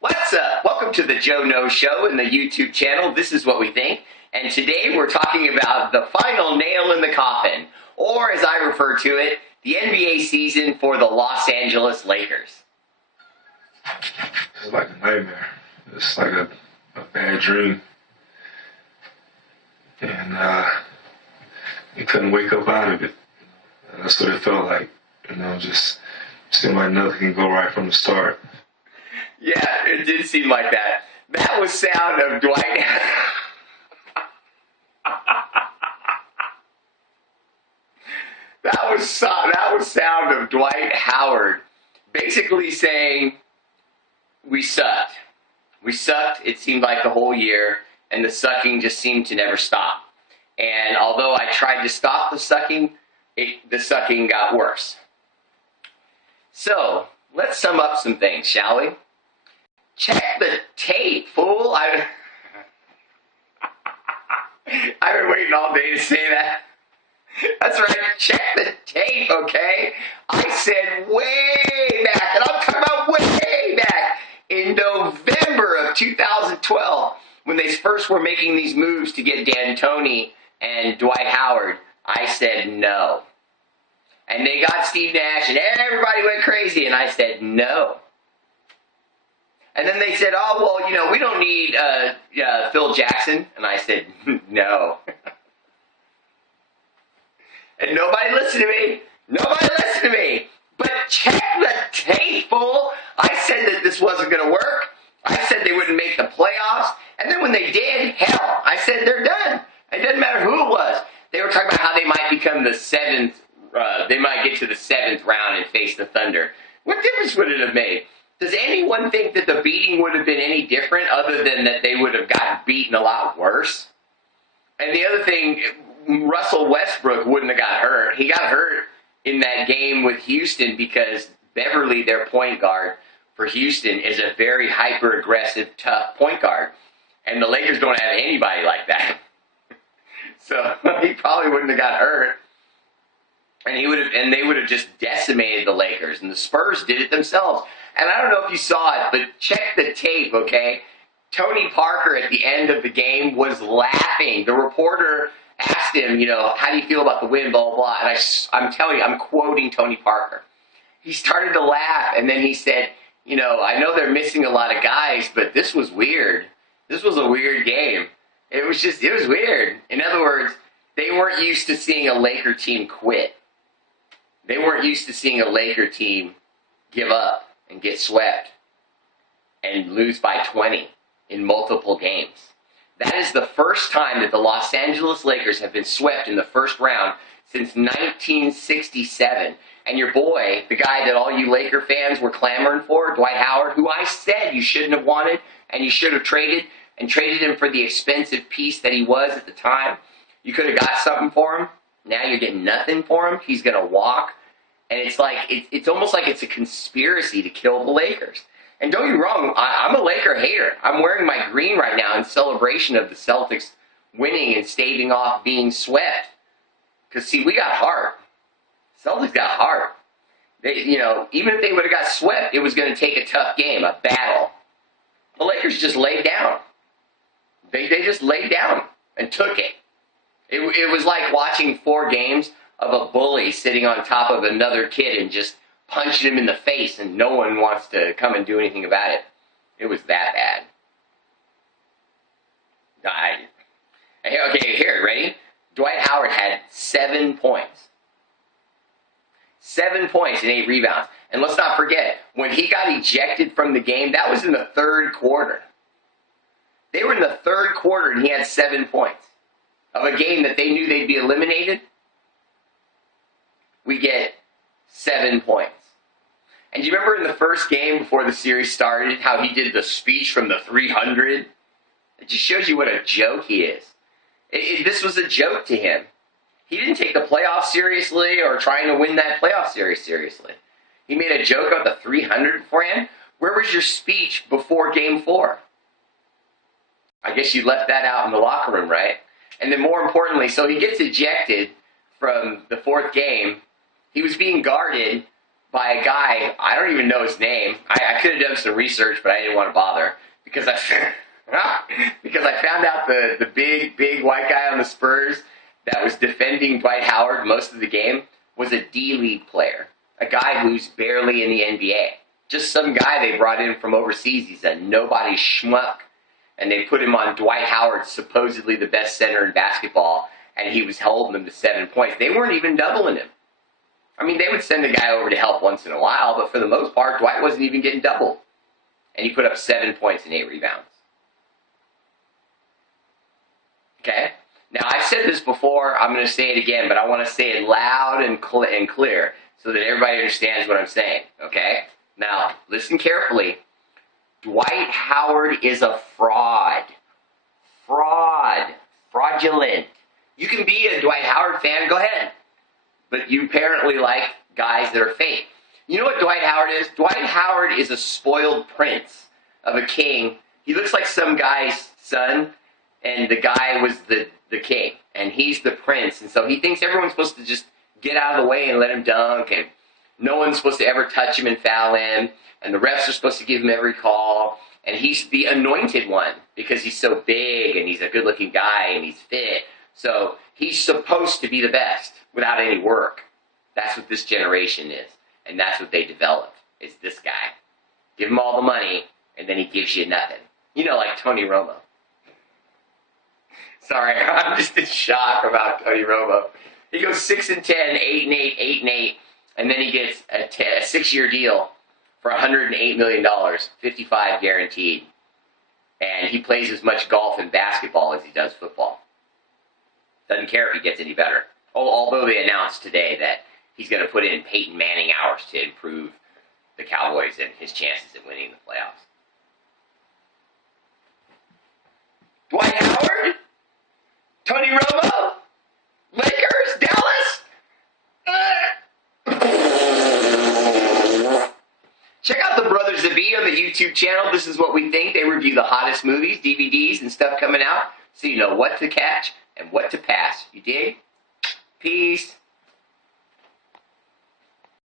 What's up? Welcome to the Joe No Show in the YouTube channel. This is what we think. And today we're talking about the final nail in the coffin, or as I refer to it, the NBA season for the Los Angeles Lakers. It's like a nightmare. It's like a bad dream. And you couldn't wake up out of it. That's what it felt like. Just seemed like nothing can go right from the start. Yeah, it did seem like that. That was sound of Dwight. That was sound of Dwight Howard, basically saying, "We sucked. We sucked. It seemed like the whole year, and the sucking just seemed to never stop. And although I tried to stop the sucking got worse." So let's sum up some things, shall we? Check the tape, fool. I've been waiting all day to say that. That's right, check the tape, okay? I said way back, and I'm talking about way back, in November of 2012, when they first were making these moves to get D'Antoni and Dwight Howard, I said no. And they got Steve Nash, and everybody went crazy, and I said no. And then they said, oh, well, we don't need Phil Jackson. And I said, no. And nobody listened to me. Nobody listened to me. But check the tape, fool. I said that this wasn't going to work. I said they wouldn't make the playoffs. And then when they did, hell, I said they're done. It doesn't matter who it was. They were talking about how they might become the seventh, they might get to the 7th round and face the Thunder. What difference would it have made? Does anyone think that the beating would have been any different other than that they would have gotten beaten a lot worse? And the other thing, Russell Westbrook wouldn't have got hurt. He got hurt in that game with Houston because Beverly, their point guard for Houston, is a very hyper-aggressive, tough point guard. And the Lakers don't have anybody like that. So he probably wouldn't have got hurt. And they would have just decimated the Lakers. And the Spurs did it themselves. And I don't know if you saw it, but check the tape, okay? Tony Parker at the end of the game was laughing. The reporter asked him, how do you feel about the win, blah, blah, blah. And I'm telling you, I'm quoting Tony Parker. He started to laugh, and then he said, I know they're missing a lot of guys, but this was weird. This was a weird game. It was weird. In other words, they weren't used to seeing a Laker team quit. They weren't used to seeing a Laker team give up and get swept and lose by 20 in multiple games. That is the first time that the Los Angeles Lakers have been swept in the first round since 1967. And your boy, the guy that all you Laker fans were clamoring for, Dwight Howard, who I said you shouldn't have wanted and you should have traded him for the expensive piece that he was at the time. You could have got something for him. Now you're getting nothing for him. He's going to walk. And it's almost like it's a conspiracy to kill the Lakers. And don't get me wrong, I'm a Laker hater. I'm wearing my green right now in celebration of the Celtics winning and staving off being swept. Because, see, we got heart. Celtics got heart. They, even if they would have got swept, it was going to take a tough game, a battle. The Lakers just laid down. They just laid down and took it. It was like watching 4 games of a bully sitting on top of another kid and just punching him in the face, and no one wants to come and do anything about it. It was that bad. Okay, here, ready? Dwight Howard had 7 points. 7 points and 8 rebounds. And let's not forget, when he got ejected from the game, that was in the 3rd quarter. They were in the 3rd quarter, and he had 7 points. Of a game that they knew they'd be eliminated, we get 7 points. And do you remember in the first game before the series started, how he did the speech from the 300? It just shows you what a joke he is. This was a joke to him. He didn't take the playoffs seriously or trying to win that playoff series seriously. He made a joke about the 300 beforehand. Where was your speech before Game 4? I guess you left that out in the locker room, right? And then more importantly, so he gets ejected from the 4th game. He was being guarded by a guy, I don't even know his name. I could have done some research, but I didn't want to bother because I found out the big white guy on the Spurs that was defending Dwight Howard most of the game was a D-League player, a guy who's barely in the NBA. Just some guy they brought in from overseas. He's a nobody schmuck. And they put him on Dwight Howard, supposedly the best center in basketball, and he was holding them to 7 points. They weren't even doubling him. I mean, they would send a guy over to help once in a while, but for the most part, Dwight wasn't even getting doubled. And he put up 7 points and 8 rebounds. Okay? Now, I've said this before. I'm going to say it again, but I want to say it loud and clear so that everybody understands what I'm saying. Okay? Now, listen carefully. Dwight Howard is a fraud. Fraudulent. You can be a Dwight Howard fan, go ahead. But you apparently like guys that are fake. You know what Dwight Howard is? Dwight Howard is a spoiled prince of a king. He looks like some guy's son, and the guy was the king, and he's the prince. And so he thinks everyone's supposed to just get out of the way and let him dunk, and no one's supposed to ever touch him and foul him, and the refs are supposed to give him every call. And he's the anointed one because he's so big, and he's a good-looking guy, and he's fit. So he's supposed to be the best without any work. That's what this generation is. And that's what they developed, is this guy. Give him all the money, and then he gives you nothing. You know, like Tony Romo. Sorry, I'm just in shock about Tony Romo. He goes 6-10, 8-8, 8-8, and then he gets a 6-year deal for $108 million, 55 guaranteed. And he plays as much golf and basketball as he does football. Doesn't care if he gets any better. Although they announced today that he's going to put in Peyton Manning hours to improve the Cowboys and his chances at winning the playoffs. Dwight Howard? Tony Romo? Lakers? Dallas? Check out the Brothers of B on the YouTube channel. This is what we think. They review the hottest movies, DVDs, and stuff coming out, so you know what to catch and what to pass. You dig? Peace.